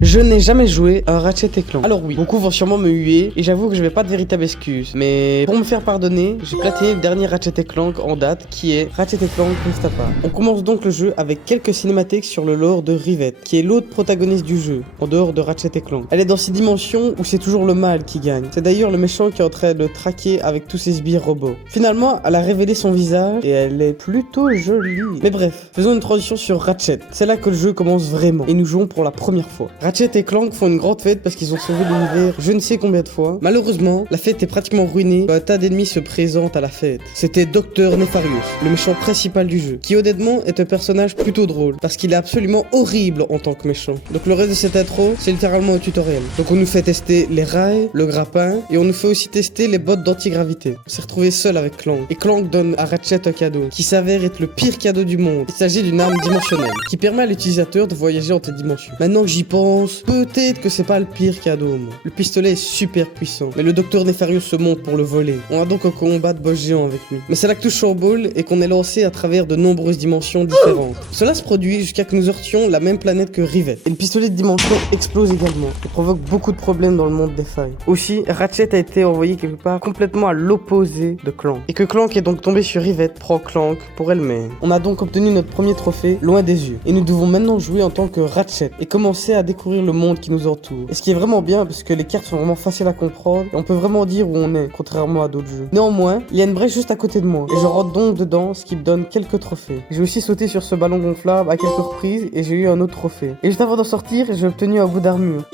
Je n'ai jamais joué à Ratchet & Clank. Alors oui, beaucoup vont sûrement me huer, et j'avoue que je vais pas de véritable excuse. Mais pour me faire pardonner, j'ai platiné le dernier Ratchet & Clank en date, qui est Ratchet & Clank Rift Apart. On commence donc le jeu avec quelques cinématiques sur le lore de Rivette, qui est l'autre protagoniste du jeu, en dehors de Ratchet & Clank. Elle est dans ces dimensions où c'est toujours le mal qui gagne. C'est d'ailleurs le méchant qui est en train de le traquer avec tous ses sbires robots. Finalement, elle a révélé son visage, et elle est plutôt jolie. Mais bref, faisons une transition sur Ratchet. C'est là que le jeu commence vraiment, et nous jouons pour la première fois. Ratchet et Clank font une grande fête parce qu'ils ont sauvé l'univers je ne sais combien de fois. Malheureusement, la fête est pratiquement ruinée quand un tas d'ennemis se présentent à la fête. C'était Dr Nefarious, le méchant principal du jeu, qui honnêtement est un personnage plutôt drôle, parce qu'il est absolument horrible en tant que méchant. Donc le reste de cette intro, c'est littéralement un tutoriel. Donc on nous fait tester les rails, le grappin, et on nous fait aussi tester les bottes d'antigravité. On s'est retrouvé seul avec Clank, et Clank donne à Ratchet un cadeau, qui s'avère être le pire cadeau du monde. Il s'agit d'une arme dimensionnelle, qui permet à l'utilisateur de voyager entre dimensions. Maintenant que j'y pense, peut-être que c'est pas le pire cadeau, moi. Le pistolet est super puissant, mais le docteur Nefarious se monte pour le voler. On a donc un combat de boss géant avec lui. Mais c'est là que tout chamboule et qu'on est lancé à travers de nombreuses dimensions différentes. Cela se produit jusqu'à que nous heurtions la même planète que Rivette. Et le pistolet de dimension explose également et provoque beaucoup de problèmes dans le monde des failles. Aussi, Ratchet a été envoyé quelque part complètement à l'opposé de Clank. Et que Clank est donc tombé sur Rivette, prend Clank pour elle-même. On a donc obtenu notre premier trophée loin des yeux. Et nous devons maintenant jouer en tant que Ratchet et commencer à découvrir le monde qui nous entoure. Et ce qui est vraiment bien parce que les cartes sont vraiment faciles à comprendre et on peut vraiment dire où on est, contrairement à d'autres jeux. Néanmoins, il y a une brèche juste à côté de moi et je rentre donc dedans, ce qui me donne quelques trophées. J'ai aussi sauté sur ce ballon gonflable à quelques reprises et j'ai eu un autre trophée. Et juste avant d'en sortir, j'ai obtenu un bout d'armure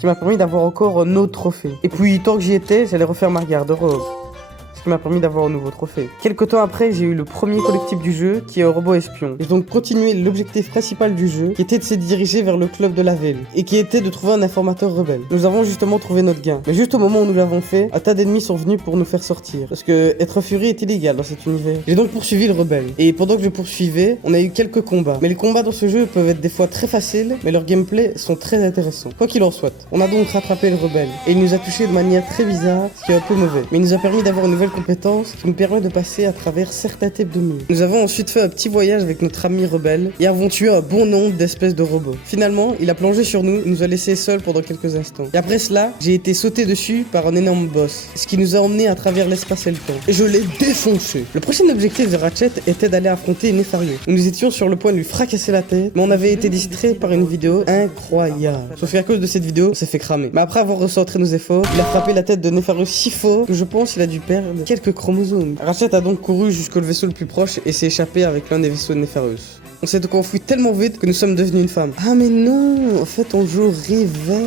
qui m'a permis d'avoir encore un autre trophée. Et puis tant que j'y étais, j'allais refaire ma garde-robe, qui m'a permis d'avoir un nouveau trophée. Quelques temps après, j'ai eu le premier collectif du jeu, qui est un robot espion. J'ai donc continué l'objectif principal du jeu, qui était de se diriger vers le club de la ville, et qui était de trouver un informateur rebelle. Nous avons justement trouvé notre gain. Mais juste au moment où nous l'avons fait, un tas d'ennemis sont venus pour nous faire sortir, parce que être furie est illégal dans cet univers. J'ai donc poursuivi le rebelle, et pendant que je poursuivais, on a eu quelques combats. Mais les combats dans ce jeu peuvent être des fois très faciles, mais leur gameplay sont très intéressants. Quoi qu'il en soit, on a donc rattrapé le rebelle, et il nous a touché de manière très bizarre, ce qui est un peu mauvais. Mais il nous a permis d'avoir une nouvelle compétence qui nous permet de passer à travers certains types de murs. Nous avons ensuite fait un petit voyage avec notre ami rebelle et avons tué un bon nombre d'espèces de robots. Finalement, il a plongé sur nous et nous a laissés seuls pendant quelques instants. Et après cela, j'ai été sauté dessus par un énorme boss, ce qui nous a emmenés à travers l'espace et le temps. Et je l'ai défoncé. Le prochain objectif de Ratchet était d'aller affronter Nefarious. Nous étions sur le point de lui fracasser la tête, mais on avait été distrait par une vidéo incroyable. Sauf qu'à cause de cette vidéo, on s'est fait cramer. Mais après avoir recentré nos efforts, il a frappé la tête de Nefarious si fort que je pense qu'il a dû perdre quelques chromosomes. Ratchet a donc couru jusqu'au vaisseau le plus proche et s'est échappé avec l'un des vaisseaux de Nefarious. On s'est donc enfui tellement vite que nous sommes devenus une femme. Ah mais non, en fait on joue Rivette.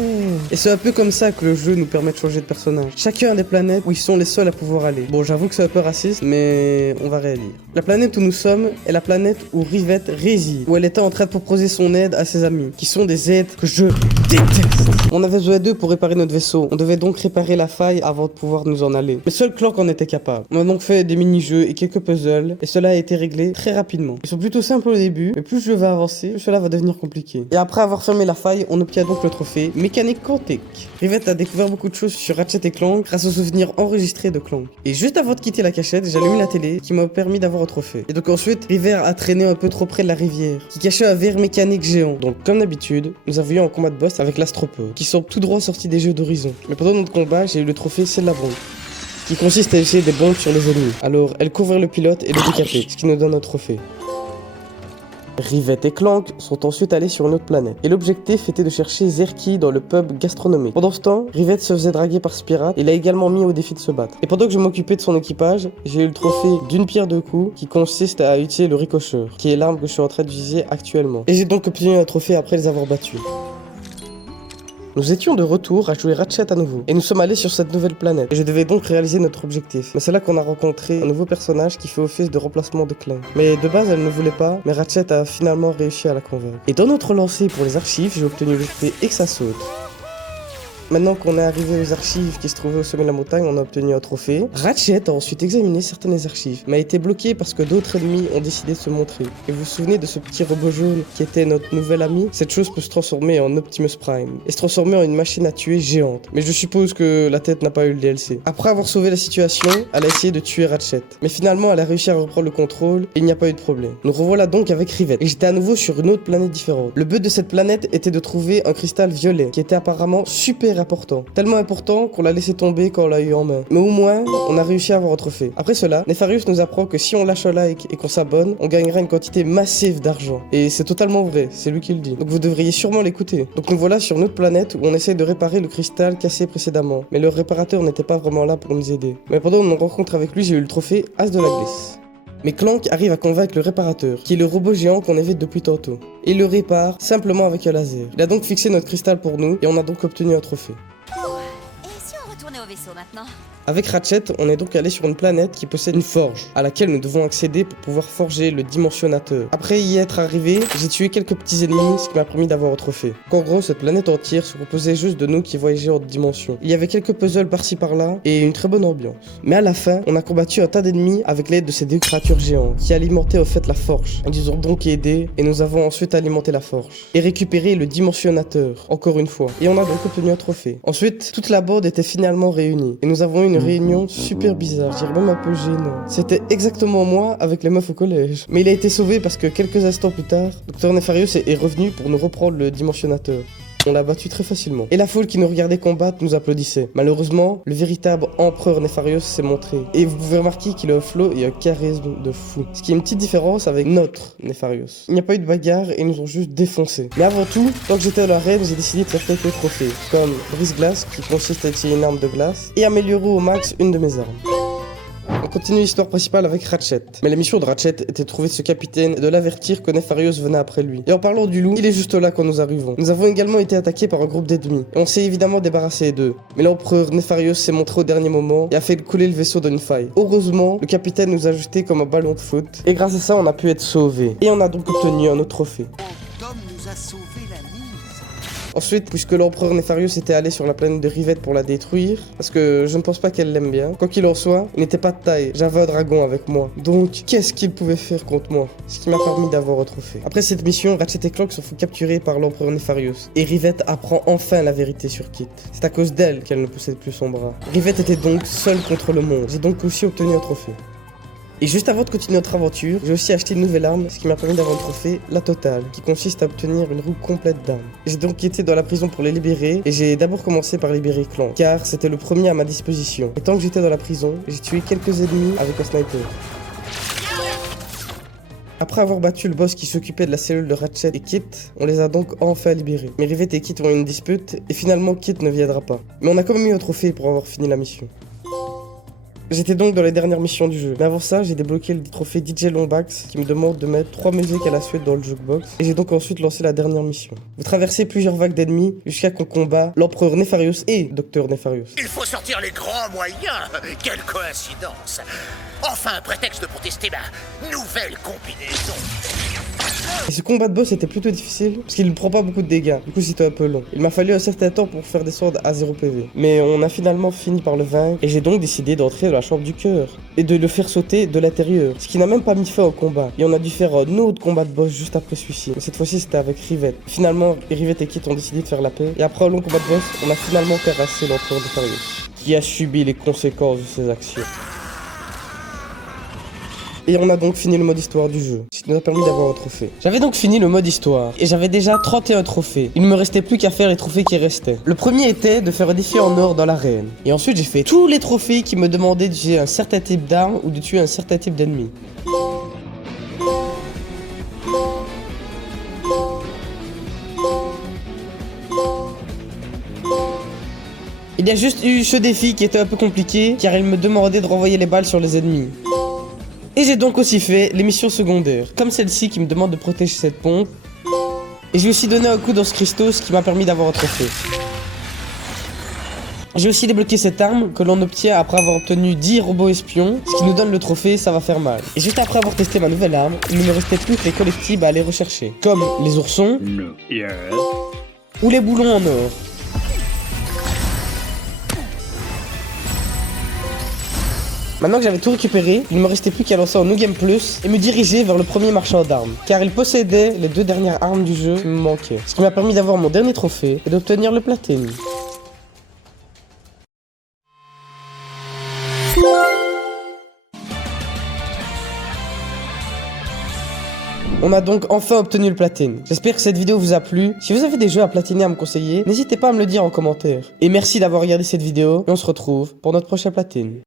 Et c'est un peu comme ça que le jeu nous permet de changer de personnage. Chacun a des planètes où ils sont les seuls à pouvoir aller. Bon, j'avoue que c'est un peu raciste, mais on va réélire. La planète où nous sommes est la planète où Rivette réside, où elle était en train de proposer son aide à ses amis, qui sont des aides que je déteste. On avait besoin d'eux pour réparer notre vaisseau. On devait donc réparer la faille avant de pouvoir nous en aller. Mais seul Clank en était capable. On a donc fait des mini-jeux et quelques puzzles, et cela a été réglé très rapidement. Ils sont plutôt simples au début, mais plus je vais avancer, plus cela va devenir compliqué. Et après avoir fermé la faille, on obtient donc le trophée mécanique quantique. Rivette a découvert beaucoup de choses sur Ratchet et Clank grâce aux souvenirs enregistrés de Clank. Et juste avant de quitter la cachette, j'ai allumé la télé qui m'a permis d'avoir un trophée. Et donc ensuite, Rivette a traîné un peu trop près de la rivière, qui cachait un verre mécanique géant. Donc comme d'habitude, nous avions un combat de boss avec l'astropode, qui sont tout droit sortis des jeux d'Horizon. Mais pendant notre combat, j'ai eu le trophée C'est de la bombe, qui consiste à utiliser des bombes sur les ennemis. Alors, elle court vers le pilote et le décapite, ce qui nous donne un trophée. Rivette et Clank sont ensuite allés sur une autre planète, et l'objectif était de chercher Zerky dans le pub gastronomique. Pendant ce temps, Rivette se faisait draguer par ce pirate, et l'a également mis au défi de se battre. Et pendant que je m'occupais de son équipage, j'ai eu le trophée d'une pierre deux coups, qui consiste à utiliser le ricocheur, qui est l'arme que je suis en train d'utiliser actuellement. Et j'ai donc obtenu un trophée après les avoir battus. Nous étions de retour à jouer Ratchet à nouveau, et nous sommes allés sur cette nouvelle planète, et je devais donc réaliser notre objectif. Mais c'est là qu'on a rencontré un nouveau personnage qui fait office de remplacement de Clank. Mais de base elle ne voulait pas, mais Ratchet a finalement réussi à la convaincre. Et dans notre lancée pour les archives, j'ai obtenu le trophée Exasaute. Maintenant qu'on est arrivé aux archives qui se trouvaient au sommet de la montagne, on a obtenu un trophée. Ratchet a ensuite examiné certaines des archives, mais a été bloqué parce que d'autres ennemis ont décidé de se montrer. Et vous vous souvenez de ce petit robot jaune qui était notre nouvel ami? Cette chose peut se transformer en Optimus Prime et se transformer en une machine à tuer géante. Mais je suppose que la tête n'a pas eu le DLC. Après avoir sauvé la situation, elle a essayé de tuer Ratchet. Mais finalement, elle a réussi à reprendre le contrôle et il n'y a pas eu de problème. Nous revoilà donc avec Rivette. Et j'étais à nouveau sur une autre planète différente. Le but de cette planète était de trouver un cristal violet qui était apparemment super important. Tellement important qu'on l'a laissé tomber quand on l'a eu en main. Mais au moins, on a réussi à avoir un trophée. Après cela, Nefarious nous apprend que si on lâche un like et qu'on s'abonne, on gagnera une quantité massive d'argent. Et c'est totalement vrai, c'est lui qui le dit. Donc vous devriez sûrement l'écouter. Donc nous voilà sur une autre planète où on essaye de réparer le cristal cassé précédemment. Mais le réparateur n'était pas vraiment là pour nous aider. Mais pendant notre rencontre avec lui, j'ai eu le trophée As de la glisse. Mais Clank arrive à convaincre le réparateur, qui est le robot géant qu'on évite depuis tantôt. Et il le répare simplement avec un laser. Il a donc fixé notre cristal pour nous et on a donc obtenu un trophée. Et si on retournait au vaisseau maintenant? Avec Ratchet, on est donc allé sur une planète qui possède une forge, à laquelle nous devons accéder pour pouvoir forger le dimensionnateur. Après y être arrivé, j'ai tué quelques petits ennemis, ce qui m'a permis d'avoir un trophée. En gros, cette planète entière se composait juste de nous qui voyageaient en dimension. Il y avait quelques puzzles par-ci par-là, et une très bonne ambiance. Mais à la fin, on a combattu un tas d'ennemis avec l'aide de ces deux créatures géantes, qui alimentaient au fait la forge. Ils nous ont donc aidés, et nous avons ensuite alimenté la forge. Et récupéré le dimensionnateur, encore une fois. Et on a donc obtenu un trophée. Ensuite, toute la bande était finalement réunie, et nous avons eu une réunion super bizarre, je dirais même un peu gênant. C'était exactement moi avec les meufs au collège. Mais il a été sauvé parce que quelques instants plus tard, Dr Nefarious est revenu pour nous reprendre le dimensionnateur. On l'a battu très facilement. Et la foule qui nous regardait combattre nous applaudissait. Malheureusement, le véritable empereur Nefarious s'est montré. Et vous pouvez remarquer qu'il a un flow et un charisme de fou. Ce qui est une petite différence avec notre Nefarious. Il n'y a pas eu de bagarre et ils nous ont juste défoncé. Mais avant tout, tant que j'étais à l'arène, j'ai décidé de faire quelques trophées. Comme brise-glace, qui consiste à utiliser une arme de glace, et améliorer au max une de mes armes. On continue l'histoire principale avec Ratchet. Mais la mission de Ratchet était de trouver ce capitaine et de l'avertir que Nefarious venait après lui. Et en parlant du loup, il est juste là quand nous arrivons. Nous avons également été attaqués par un groupe d'ennemis. Et on s'est évidemment débarrassé d'eux. Mais l'empereur Nefarious s'est montré au dernier moment et a fait couler le vaisseau dans une faille. Heureusement, le capitaine nous a jetés comme un ballon de foot. Et grâce à ça, on a pu être sauvés. Et on a donc obtenu un autre trophée. Tom nous a sauvé la mise. Ensuite, puisque l'empereur Nefarious était allé sur la planète de Rivette pour la détruire, parce que je ne pense pas qu'elle l'aime bien, quoi qu'il en soit, il n'était pas de taille, j'avais un dragon avec moi. Donc, qu'est-ce qu'il pouvait faire contre moi? Ce qui m'a permis d'avoir un trophée. Après cette mission, Ratchet et Clank se font capturer par l'empereur Nefarious, et Rivette apprend enfin la vérité sur Kit. C'est à cause d'elle qu'elle ne possède plus son bras. Rivette était donc seule contre le monde. J'ai donc aussi obtenu un trophée. Et juste avant de continuer notre aventure, j'ai aussi acheté une nouvelle arme, ce qui m'a permis d'avoir un trophée, la totale, qui consiste à obtenir une roue complète d'armes. J'ai donc été dans la prison pour les libérer, et j'ai d'abord commencé par libérer Clank, car c'était le premier à ma disposition. Et tant que j'étais dans la prison, j'ai tué quelques ennemis avec un sniper. Après avoir battu le boss qui s'occupait de la cellule de Ratchet et Kit, on les a donc enfin libérés. Mais Rivette et Kit ont eu une dispute, et finalement Kit ne viendra pas. Mais on a quand même eu un trophée pour avoir fini la mission. J'étais donc dans les dernières missions du jeu. Mais avant ça, j'ai débloqué le trophée DJ Lombax qui me demande de mettre 3 musiques à la suite dans le jukebox. Et j'ai donc ensuite lancé la dernière mission. Vous traversez plusieurs vagues d'ennemis jusqu'à qu'on combat l'empereur Nefarious et Dr Nefarious. Il faut sortir les grands moyens. Quelle coïncidence. Enfin un prétexte pour tester ma nouvelle combinaison. Et ce combat de boss était plutôt difficile parce qu'il ne prend pas beaucoup de dégâts. Du coup, c'était un peu long. Il m'a fallu un certain temps pour faire descendre à 0 PV. Mais on a finalement fini par le vaincre et j'ai donc décidé d'entrer dans la chambre du cœur et de le faire sauter de l'intérieur. Ce qui n'a même pas mis fin au combat. Et on a dû faire un autre combat de boss juste après celui-ci. Mais cette fois-ci, c'était avec Rivette. Finalement, Rivette et Kit ont décidé de faire la paix. Et après un long combat de boss, on a finalement terrassé l'empereur Nefarious, qui a subi les conséquences de ses actions. Et on a donc fini le mode histoire du jeu, ce qui nous a permis d'avoir un trophée. J'avais donc fini le mode histoire, et j'avais déjà 31 trophées. Il ne me restait plus qu'à faire les trophées qui restaient. Le premier était de faire un défi en or dans l'arène. Et ensuite j'ai fait tous les trophées qui me demandaient d'utiliser un certain type d'arme ou de tuer un certain type d'ennemi. Il y a juste eu ce défi qui était un peu compliqué, car il me demandait de renvoyer les balles sur les ennemis. Et j'ai donc aussi fait les missions secondaires, comme celle-ci qui me demande de protéger cette pompe. Et j'ai aussi donné un coup dans ce cristaux, ce qui m'a permis d'avoir un trophée. J'ai aussi débloqué cette arme que l'on obtient après avoir obtenu 10 robots espions, ce qui nous donne le trophée, ça va faire mal. Et juste après avoir testé ma nouvelle arme, il ne me restait plus que les collectibles à aller rechercher, comme les oursons ou les boulons en or. Maintenant que j'avais tout récupéré, il ne me restait plus qu'à lancer en New Game Plus et me diriger vers le premier marchand d'armes, car il possédait les 2 dernières armes du jeu qui me manquaient, ce qui m'a permis d'avoir mon dernier trophée et d'obtenir le platine. On a donc enfin obtenu le platine. J'espère que cette vidéo vous a plu. Si vous avez des jeux à platiner à me conseiller, n'hésitez pas à me le dire en commentaire. Et merci d'avoir regardé cette vidéo et on se retrouve pour notre prochain platine.